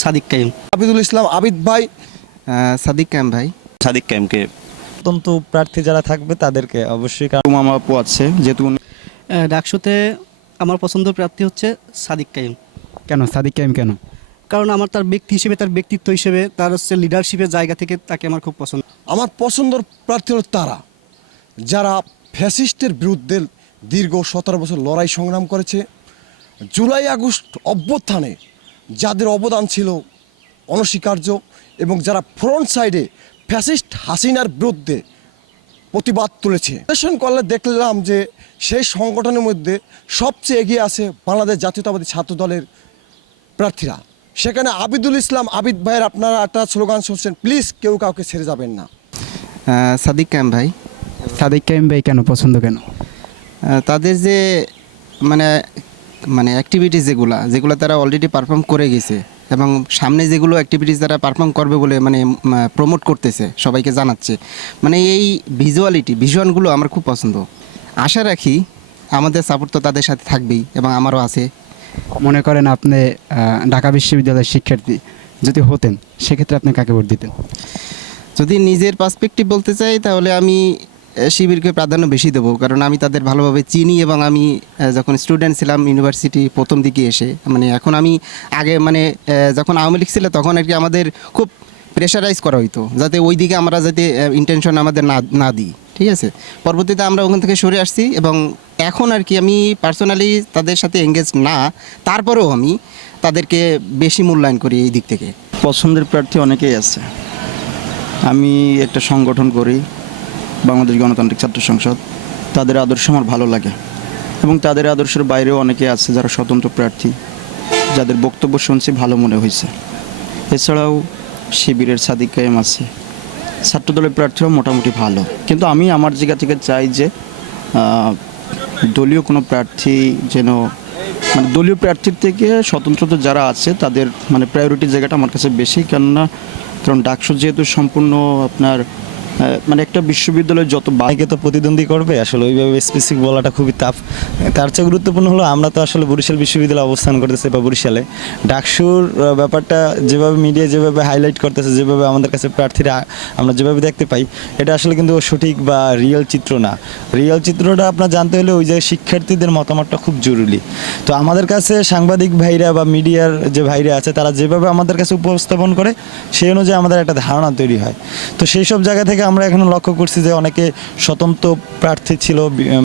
সাদিক কাইম। আবিদুল ইসলাম আবিদ ভাই। সাদিক কাইম ভাই। সাদিক কাইমকে। স্বতন্ত্র প্রার্থী যারা থাকবে তাদেরকে অবশ্যই মামা আপু আছে যেহেতু ডাকসুতে আমার পছন্দের প্রার্থী হচ্ছে সাদিক কাইম। কেন সাদিক কাইম কেন? কারণ আমার তার ব্যক্তি হিসেবে, তার ব্যক্তিত্ব হিসেবে, তার হচ্ছে লিডারশিপের জায়গা থেকে তাকে আমার খুব পছন্দ। আমার পছন্দের প্রার্থী হলো তারা যারা ফ্যাসিস্টের বিরুদ্ধে দীর্ঘ 17 বছর লড়াই সংগ্রাম করেছে। জুলাই আগস্ট অভ্যুত্থানে যাদের অবদান ছিল অনস্বীকার্য, এবং যারা ফ্রন্ট সাইডে ফ্যাসিস্ট হাসিনার বিরুদ্ধে প্রতিবাদ তুলেছে। বিশ্লেষণ করলে দেখলাম যে সেই সংগঠনের মধ্যে সবচেয়ে এগিয়ে আছে বাংলাদেশ জাতীয়তাবাদী ছাত্র দলের প্রার্থীরা। সেখানে আবিদুল ইসলাম আবিদ ভাইয়ের আপনারা একটা স্লোগান শুনছেন, প্লিজ কেউ কাউকে ছেড়ে যাবেন না। সাদিক কাইম ভাই। সাদিক কাইম ভাই কেন পছন্দ কেন? তাদের যে মানে মানে অ্যাক্টিভিটিস যেগুলো তারা অলরেডি পারফর্ম করে গেছে, এবং সামনে যেগুলো অ্যাক্টিভিটিস তারা পারফর্ম করবে বলে মানে প্রমোট করতেছে, সবাইকে জানাচ্ছে, মানে এই ভিজুয়ালগুলো আমার খুব পছন্দ। আশা রাখি আমাদের সাপোর্ট তো তাদের সাথে থাকবেই, এবং আমারও আছে। মনে করেন আপনি ঢাকা বিশ্ববিদ্যালয়ের শিক্ষার্থী যদি হতেন, সেক্ষেত্রে আপনি কাকে ভোট দিতেন? যদি নিজের পার্সপেক্টিভ বলতে চাই তাহলে আমি শিবিরকে প্রাধান্য বেশি দেবো, কারণ আমি তাদের ভালোভাবে চিনি, এবং আমি যখন স্টুডেন্ট ছিলাম ইউনিভার্সিটি প্রথম দিকে এসে, মানে এখন আমি আগে মানে যখন আওয়ামী লীগ ছিল তখন আর কি আমাদের খুব প্রেশারাইজ করা হইতো যাতে ওই দিকে আমরা যাতে ইন্টেনশন আমাদের না দিই, ঠিক আছে। পরবর্তীতে আমরা ওখান থেকে সরে আসছি, এবং এখন আর কি আমি পার্সোনালি তাদের সাথে এঙ্গেজ না, তারপরেও আমি তাদেরকে বেশি মূল্যায়ন করি এই দিক থেকে। পছন্দের প্রার্থী অনেকেই আছে। আমি একটা সংগঠন করি, বাংলাদেশ গণতান্ত্রিক ছাত্র সংসদ। তাদের আদর্শ আমার ভালো লাগে, এবং তাদের আদর্শের বাইরেও অনেকে আছে যারা স্বতন্ত্র প্রার্থী, যাদের বক্তব্য শুনছি ভালো মনে হয়েছে। এছাড়াও শিবিরের সাদিক কাইম আছে। ছাত্রদলের প্রার্থীরাও মোটামুটি ভালো, কিন্তু আমি আমার জায়গা থেকে চাই যে দলীয় কোনো প্রার্থী যেন, মানে দলীয় প্রার্থীর থেকে স্বতন্ত্রতা যারা আছে তাদের মানে প্রায়োরিটি জায়গাটা আমার কাছে বেশি। কারণ ডাকসু যেহেতু সম্পূর্ণ আপনার মানে একটা বিশ্ববিদ্যালয়ের যত বাইকে তো প্রতিদ্বন্দ্বী করবে, আসলে ওইভাবে স্পেসিফিক বলাটা খুবই টাফ। তার চেয়ে গুরুত্বপূর্ণ হলো আমরা তো আসলে বরিশাল বিশ্ববিদ্যালয়ে অবস্থান করতেছি, বা বরিশালে ডাকসুর ব্যাপারটা যেভাবে মিডিয়া যেভাবে হাইলাইট করতেছে, যেভাবে আমাদের কাছে প্রার্থীরা আমরা যেভাবে দেখতে পাই, এটা আসলে কিন্তু সঠিক বা রিয়েল চিত্র না। রিয়েল চিত্রটা আপনার জানতে হলে ওই জায়গায় শিক্ষার্থীদের মতামতটা খুব জরুরি। তো আমাদের কাছে সাংবাদিক ভাইরা বা মিডিয়ার যে ভাইরা আছে তারা যেভাবে আমাদের কাছে উপস্থাপন করে, সেই অনুযায়ী আমাদের একটা ধারণা তৈরি হয়। তো সেই সব জায়গা থেকে আমরা এখন লক্ষ্য করছি যে অনেকে স্বতন্ত্র প্রার্থী ছিল